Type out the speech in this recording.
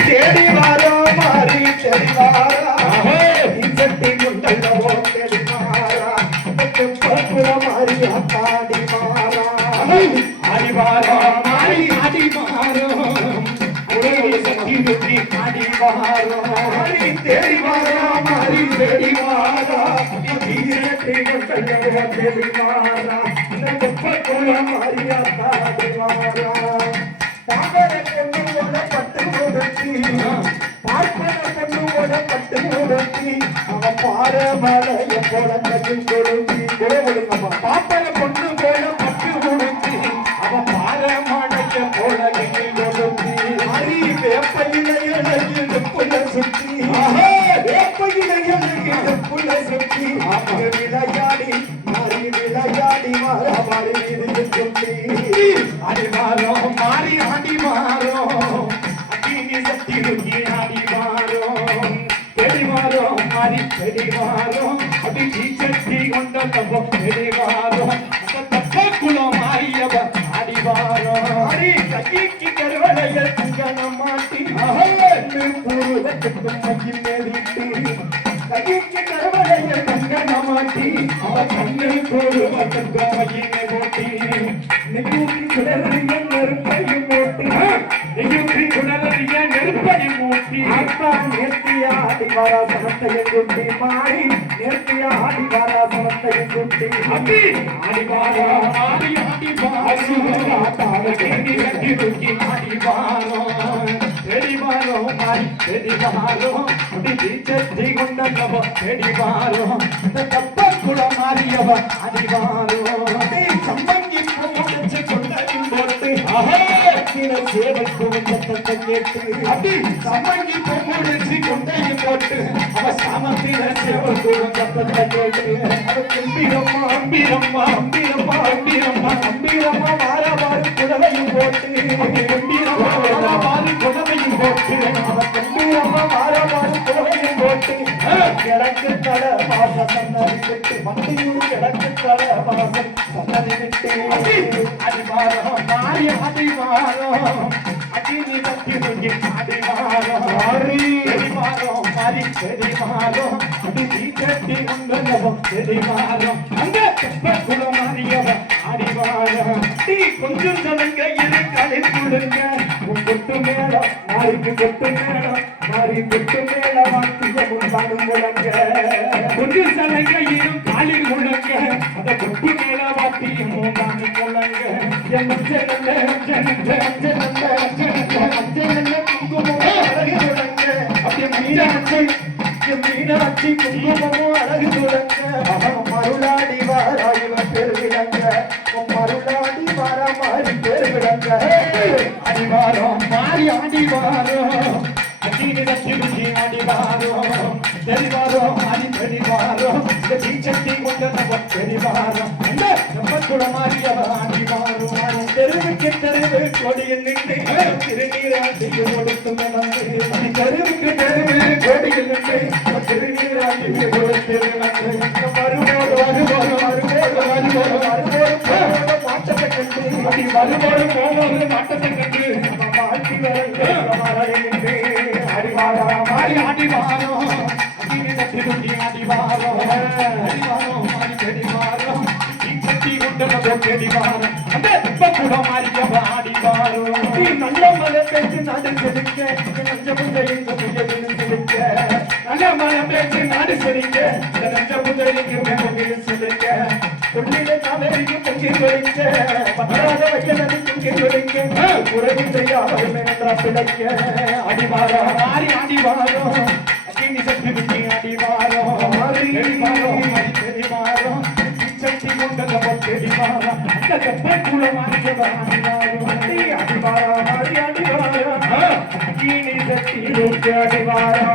தேடி வாரோ மாறி தேடி வாரா சட்டி முண்டல்லவோ தேடி மாறா பக்குல மாறி ஆடி மாறா ஆடி வாரோ மாறி ஆடி மாறோ சட்டி முண்டி ஆடி வாரோ மாறி தேடி வாரா மாறி தேடி வாரா சட்டி முண்டல்லவோ தேடி மாறா பக்குல மாறி ஆடி மாறா பாகர பொண்ணுவோட பட்டு முடத்தி பார்ப்பன பொண்ணுவோட பட்டு முடத்தி அவன் பார மலைய போல கட்டில் கொடுத்தி கொடுங்கம்மா பாப்பன பொண்ணு போல பட்டு முடத்தி அவன் பார மலைய போல கட்டில் கொடுத்தி அரி வேப்பையிலைய புல சுத்தி வேப்பையிலைய புல சுத்தி விளையாடி மாறி விளையாடி மாற மாறி இது சுத்தி அடி மாறோ மாறி ஆடி மாறோ அடினி சக்தி ருக்கி ஆடி மாறோ தெடி மாறோ மாறி தெடி மாறோ அடி சக்தி கொண்ட தப்போ தெடி மாறோ தப்ப குலம் மாறியவ ஆடி மாறோ அடி கட்டிக்கு கருவளைய கங்கண மாட்டி பூர்வத்துக்கு மகி மேலிட்டு கட்டிக்கு கருவளைய கங்கண மாட்டி அவ கண்ணை பூர்வத்துக்கு மகிமை போட்டி நெய்யூற்றி குடலிய நெருப்பையும் மூட்டி நெய்யூற்றி குடலிய நெருப்பையும் மூட்டி அப்பா நேர்த்தியாடி வாராசனத்தையும் குட்டி மாறி நேர்த்தியாடி வாராசனத்தையும் குட்டி அப்படி ஆடி வாரா ஆடி ஆடி வாசி தேடி கட்டி ருக்கி ஆடி வாரோ தேடி வாரோ மாறி தேடி வாரோ அடி தீச்சத்தி கொண்ட நவ தேடி வாரோ தப்ப குல மாறியவ ஆடி வாரோ அடி சம்பங்கி பூமுடிச்சு கொண்டையும் போட்டு சேவைக்கு சத்தத்தை கேட்டு அப்படி சம்பங்கி பூமுடிச்சு கொண்டையும் போட்டு அவ சாமத்தில சேவைக்கு சத்தத்தை கேட்டு அம்பிரம்மா அம்பிரம்மா அம்பிரம்மா அம்பிரம்மா அம்பிரம்மா வார வாரு குடவையும் போட்டு அம்பிரம்மா வார வாரு குடவையும் போட்டு அவ கம்பீரம்மா வார வாரு குடவையும் போட்டு கிழக்கு தட வாச சன்னதி விட்டு மத்தியூர் கிழக்கு தட வாச சன்னதி விட்டு அடி வாரோ மாறி அடி வாரோ அடினி சக்தி ருக்கி அடி வாரோ மாறி அடி வாரோ மாறி அடி வாரோ அடி சக்தி கொண்டவோ அடி வாரோ அங்க குல மாறியவ அடி வாரோ டீ கொஞ்சம் ஜனங்க இருக்காலில் கொடுங்க கொட்டு மேல மாறிக்கு கொட்டு மேல மாறி கொட்டு மேல மாத்திய முன்பாடும் முழங்க கொஞ்சம் ஜனங்க இரும் காலில் முழங்க அத கொட்டு மேல மாத்திய முன்பாடு முழங்க என்ன ஜனங்க ஜனங்க ஜனங்க ஜனங்க குங்குமம் அழகு முழங்க அப்படியே மீனாட்சி குங்குமமும் அழகு முழங்க மருளாடி வாராயிவ பெருவிழங்க மருளாடி வாரா மாறி பெருவிழங்க அடி வாரோ மாறி ஆடி வாரோ அடினி சக்தி ருக்கி ஆடி வாரோ தெரி வாரோ மாறி தெரி வாரோ சக்தி கொண்ட நவ தெரி வாரோ அந்த நம்ம குல மாறியவ ஆடி வாரோ தெருவுக்கு தெருவு கொடியில் நின்று திருநீராட்டியில் கொடுத்து நடந்து தெருவுக்கு தெருவு கொடியில் நின்று திருநீராட்டியில் கொடுத்து நடந்து மறுபோடு வருபோது மறுபோடு வருபோது மறுபோடு மாற்றத்தை கண்டு மறுபோடு போவோடு மாற்றத்தை கண்டு வாழ்க்கை வரந்து அடிவாரோ மாறி அடிவாரோ அடினி சக்தி ருக்கி அடிவாரோ அடிவாரோ மாறி தெடிவாரோ சக்தி கொண்டவோ தெடிவாரோ அந்த இப்ப கூட மாறியவ ஆடிவாரோ நீ நல்ல மலை பேச்சு நாடு செலுக்க நஞ்ச புதையிங்க புயலில் செலுக்க நல்ல மலை பேச்சு நாடு செலுக்க நஞ்ச புதையிங்க புயலில் செலுக்க புள்ளில காவேரிக்கு பொங்கி ஒழிக்க பத்தராத வைக்கலது பொங்கி ஒழிக்க உறவு செய்யாமல் மேனந்திரா பிழைக்க அடிவாரோ மாறி அடிவாரோ அடினி சக்தி ருக்கி அடிவாரோ மாறி அடிவாரோ மாறி தெடிவாரோ சக்தி கொண்டவோ தெடிவாரோ அந்த கப்ப குல மாறியவ அடிவாரோ அடிவாரோ மாறி அடிவாரோ அடினி சக்தி ருக்கி அடிவாரோ